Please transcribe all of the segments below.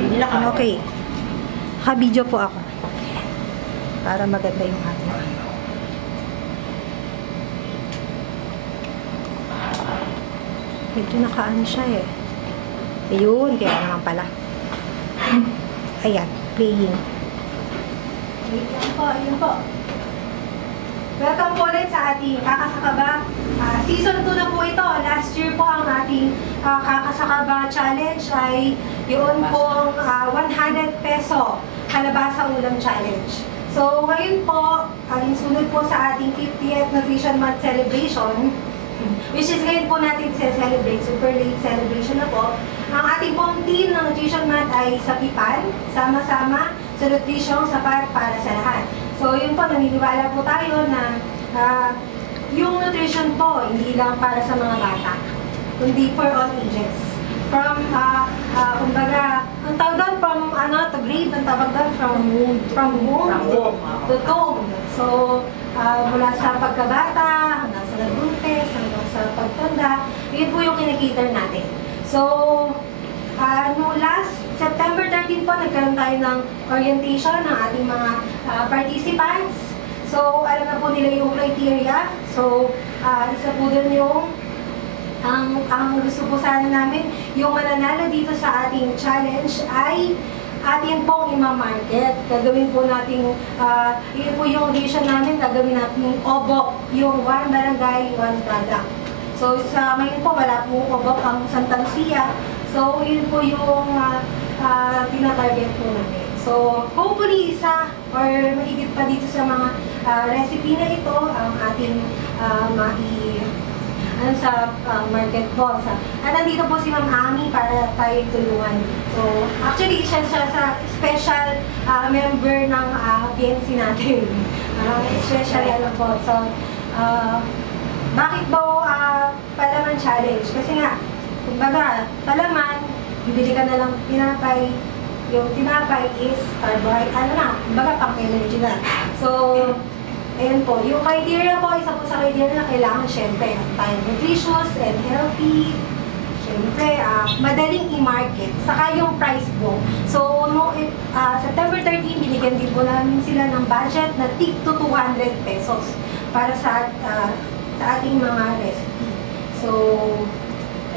Okay. Naka-video po ako. Para maganda yung ating. Medyo nakaano siya eh. Ayun, kaya naman pala. Ayan, playing. Wait lang po, ayun po. Welcome po ulit sa ating Kakasakaba. Season 2 na po ito. Last year po ang ating Kakasakaba challenge ay yun pong 100 peso kalabasa ulam challenge. So ngayon po, ang sunod po sa ating 50th Nutrition Month celebration, which is ngayon po natin celebrate, super late celebration na po. Ang ating pong team ng Nutrition Month ay sapipan, sama-sama sa nutrition, sapat para sa lahat. So yun po, naniniwala po tayo na yung nutrition po, hindi lang para sa mga bata, kundi for all ages. From, kumbaga, ang tawag doon, from to grade, ang tawag doon, from womb to tomb. So, mula sa pagkabata, hanggang sa nabuntis, hanggang sa pagtanda, yun po yung kinikater natin. So, last September 13 po, nagkaroon tayo ng orientation ng ating mga participants. So, alam na po nila yung criteria. So, isa po dun yung ang gusto po sana namin, yung mananalo dito sa ating challenge ay atin pong ima-market. Gagawin po natin, yun po yung vision namin, gagawin natin OBOC, yung one barangay, one product. So, sa ngayon po, wala po OBOC ang Santa Lucia. So, yun po yung tinatarget po namin. So, hopefully, isa or mahigit pa dito sa mga recipe na ito, ang ating sa market po. Nandito po si Ma'am Ami para tayo tulungan. So, actually, siya sa special member ng PNC natin. Special ano po. So, bakit po palaman challenge? Kasi nga, kumbaga, palaman, bibili ka na lang tinapay. Yung tinapay is carbohydrate, kumbaga pang-energy na. So, ayan po. Yung criteria po, isa po sa criteria na kailangan, syempre, tayo nutritious and healthy. Syempre, madaling i-market. Saka yung price po. So, September 13, binigyan din po namin sila ng budget na tip to 200 pesos para sa ating mga recipe. So,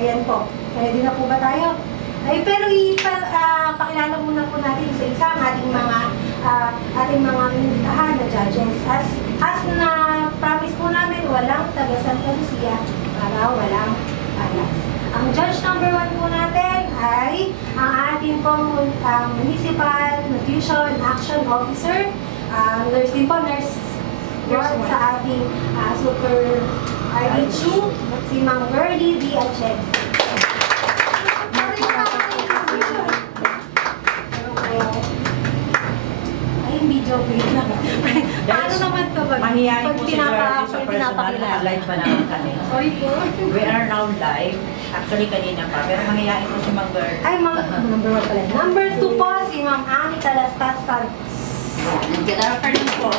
ayan po. Ready na po ba tayo? Ay, pero pakilala muna po natin sa isa ang ating mga inimbitahan na judges. As na promise po namin, walang taga Santa Lucia para walang alas. Ang judge number 1 po natin ay ang ating pong Municipal Nutrition Action Officer. Nurse din po, nurse sa ating super RHU, si Mang Verdi Diachez. Paano naman ito ba? Mahihayin po si Jordi sa personal na live pa naman kami. Sorry po. We are now live. Actually, kanina pa. Pero mahihayin po si Mang Bird. Ay, number 1 pala. Number 2 po, si Ma'am Ami Talastas Santos. Good afternoon po.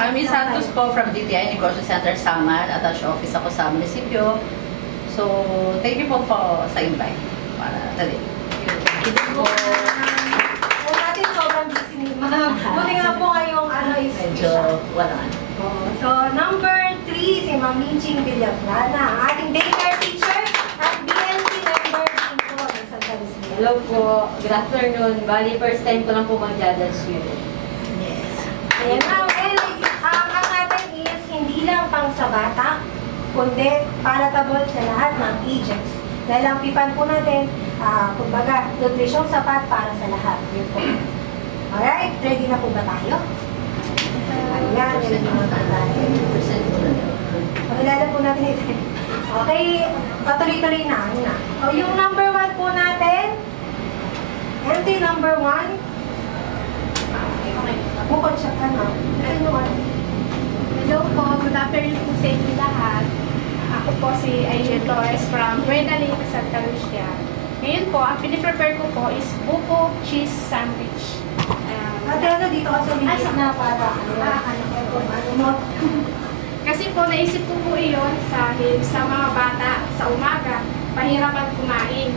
Ami Santos po from DTI Negosyo Center Samar. Attached office ako sa munisipyo. So, thank you po sa invite. Para tali. Thank you po. Buti nga po ngayong is medyo wala. So, number 3, si Ma'am Minching Villagrana, ang ating daycare teacher at BNC member din po ng Santa Lucia. Hello po. Good afternoon. Bali, first time ko lang po mag-judge yun. Yes. Ayan na. Ang natin is hindi lang pang sa bata, kundi palatable sa lahat ng ages. Dahil ang pipan po natin, kumbaga, nutrition sapat para sa lahat. Yun po. Alright, ready na po ba tayo? Ayan, ready na po tayo. Pakilala po natin ito. Okay, patuloy-tuloy na. O, yung number 1 po natin, entry number 1. Bukod siya, Hello po, good afternoon po sa inyo lahat. Ako po si Aileen Torres from Buena Lake, Santa Lucia. Ngayon po, ang piniprepare ko po is buko cheese sandwich. Ate, dito ka sa na para Kasi po, naisip ko po iyon sa mga bata sa umaga, pahirapan kumain.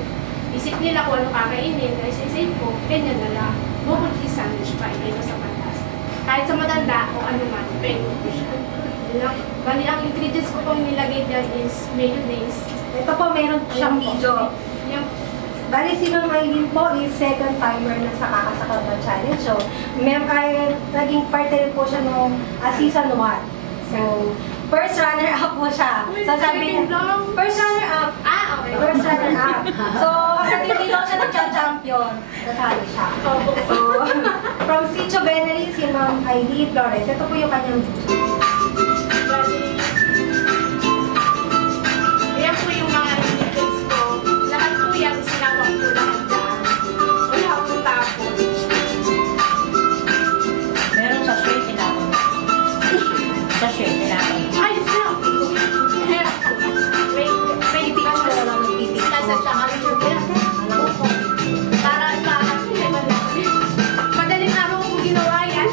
isip nila kung ano kakainin, kaya isip ko, ganyan na lang. Buko cheese sandwich pa, ilagay ko sa patas. Kahit sa matanda o ano man, pwede ko siya. Bali, ang ingredients ko pong nilagay dyan is mayonnaise. Ito po, meron siyang video. Yung Bali, si Ma'am Aileen po is second timer na sa Kakasakal Challenge. So, naging parte rin po siya nung season 1. So, first runner-up po siya. So, sabi niya, first runner-up. okay. First runner-up. So, hanggang hindi daw siya nagcha-champion, nasali siya. So, from Sitio Benelli, si Ma'am Aileen Flores. Ito po yung kanyang video. Ayan po yung mga ingredients ko. Lahat po yan, sinawag ko lahat dyan. Wala akong tapon. Meron sa shade, tinapon. Sa shade, tinapon. Ay, snap! May picture. Nasa siya kami. Para madaling araw ko ginawa yan.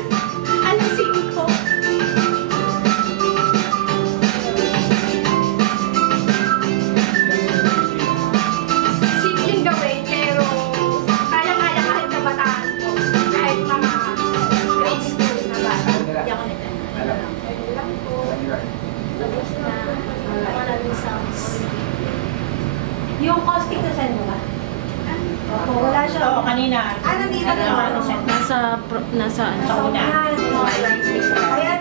Alasin ko. Simpleng gawin, pero kaya-kaya kahit kabataan ko. Kahit mga grade school na ba. Ayun lang po. Tapos na. Wala din sounds. Yung caustic na send mo ba? Opo, wala siya. Oo, kanina. Nandito na ba? Nasa Sa una. Ayan,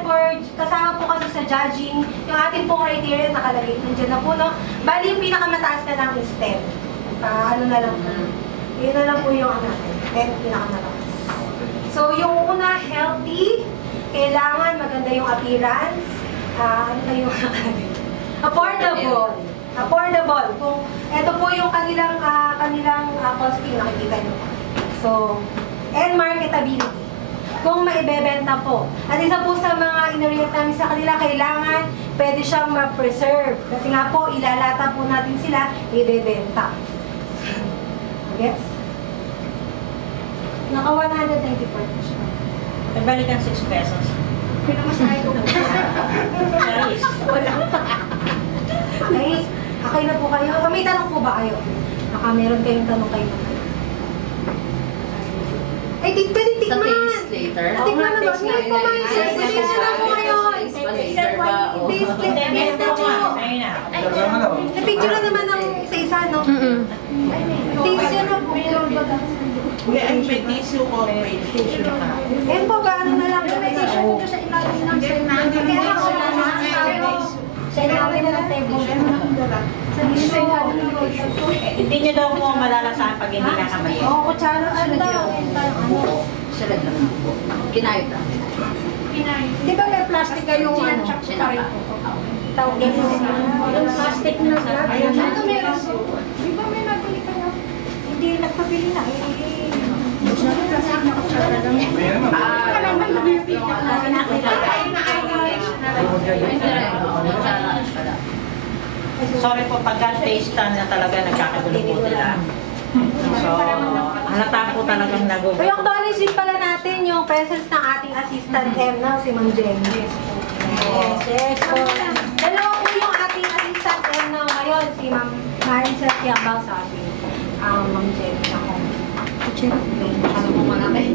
kasama po kasi sa judging, yung ating pong criteria nakalagay, nandiyan na po, no? Bali, yung pinakamataas na lang is 10. Ano na lang po. Yun na lang po yung ano natin, 10 pinakamataas. So, yung una, healthy, kailangan maganda yung appearance, ano na yung nakalagay? Affordable. Affordable. Kung ito po yung kanilang costing, nakikita nyo. So, and marketability. Kung maibebenta po. At isa po sa mga inorient namin sa kanila, kailangan pwede siyang ma-preserve. Kasi nga po, ilalata po natin sila, ibebenta. Gets? Naka 194 po siya. Nagbalikan 6 pesos. Pinamasahe ko. Charis. Wala pa. Okay, okay na po kayo. May tanong po ba kayo? Baka meron kayong tanong kayo. Ay, pwede Sa tikman. taste later. Tikman na ba? Hindi po man. Ay, Taste na po ngayon. taste pa later ba? O. Taste Hindi, na meron po. nga. Ayun na. Na-picture na naman ng isa-isa, no? Taste yun na po. May tissue ko, may tissue ka. Ayun po ba? Ano na lang? May tissue po sa ilalim ng sa ilalim na ng table. Sa tissue. Hindi niyo daw po malalasahan pag hindi nakamayin. Oo, kutsara. Ano daw? Ano? Sila lang. Kinayot lang. Di ba may plastic kayong ano? Sinapa. Tawag nyo. Yung plastic na bag. Ano meron po? Di ba may nabili kayo? Hindi, nagpabili na. Sorry po, pagka-taste na talaga nagkakagulo po sila. So, halata po talagang nagugulo. Uy, acknowledge din pala natin yung presence ng ating assistant M na, si Ma'am Jenny. Yes po. Dalawa po yung ating assistant M na ngayon, si Ma'am Maricel Tiambao sa ating Ma'am Jenny. Ano po malaki?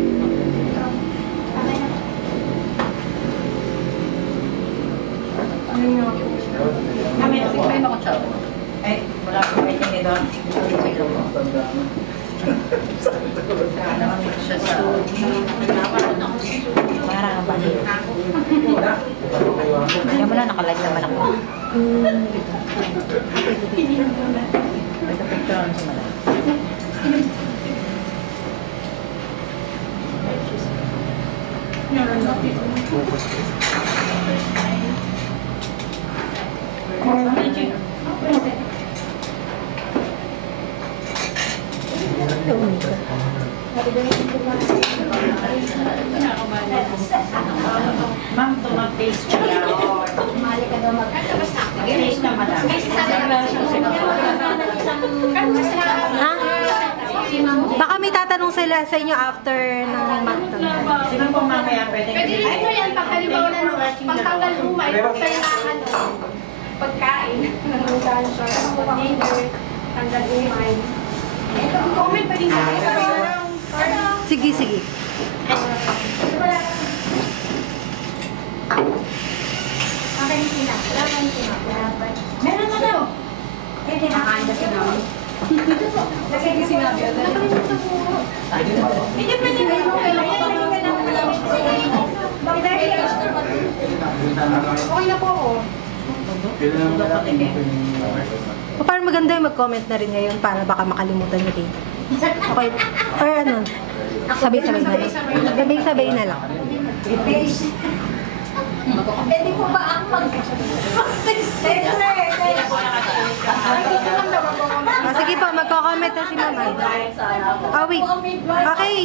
Kami na po. May mga chow. Ay, wala po may tinidor. Siya sa... Parang ang bali. Kaya mo na, nakalag naman ako. Nagka-picture sa malaki. Ma'am, to mag-taste ko yan. Mali ka daw Taste na madami. Ha? Baka may tatanong sila sa inyo after ng magtanong. Sino po mamaya pwede Pwede rin ito yan, pag halimbawa na pagtanggal umay, kung tayo na pagkain, ng lunch, or dinner, tanggal umay. Ito Sige, sige. Okay, sila. Meron na daw. Pwede na. Nakain kasi namin. Kasi sinabi yun. Hindi pwede na yung okay na po ako. O parang maganda yung mag-comment na rin ngayon para baka makalimutan nyo dito. Okay. Or ano? Sabay-sabay na lang. Sabay-sabay na lang. Pwede po ba ako Sige po, magko-comment na si Mama. Oh, wait. Okay.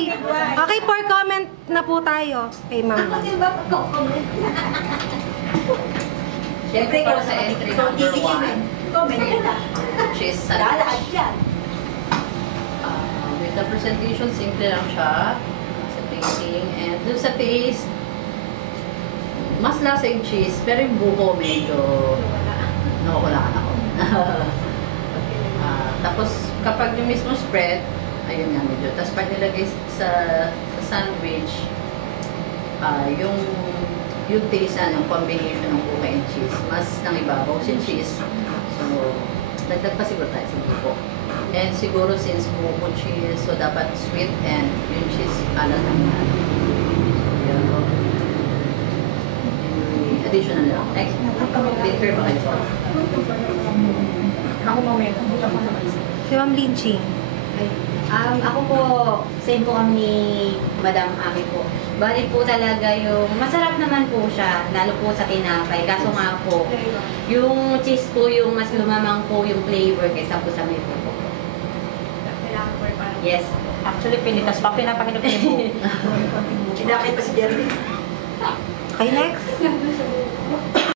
Okay, for comment na po tayo kay Mama. Siyempre ko sa entry number 1, Comment ka na. which is Lalaan sandwich. yan. With the presentation, simple lang siya sa tasting. And dun sa taste, mas lasa yung cheese, pero yung buko medyo nakukulangan ako. Tapos kapag yung mismo spread, ayun nga medyo. Tapos pag nilagay sa sandwich, yung taste na, yung combination ng buko and cheese, mas nangibabaw si cheese. So, dagdag pa siguro tayo sa buko. And siguro since buko cheese, so dapat sweet and yung cheese alat ang additional lang. Next, bitter ba kayo? Ako mamaya. Si Ma'am Lynchy. Ako po, same po kami ni Madam Ami po. Bali po talaga yung, masarap naman po siya, lalo po sa tinapay. Kaso nga po, yung cheese po yung mas lumamang po yung flavor kaysa po sa may buko. Kailangan ko pa. Yes. Actually, pinitas pa, pinapahinap ko yung buko. Kinakit pa si Jerry. Okay, next.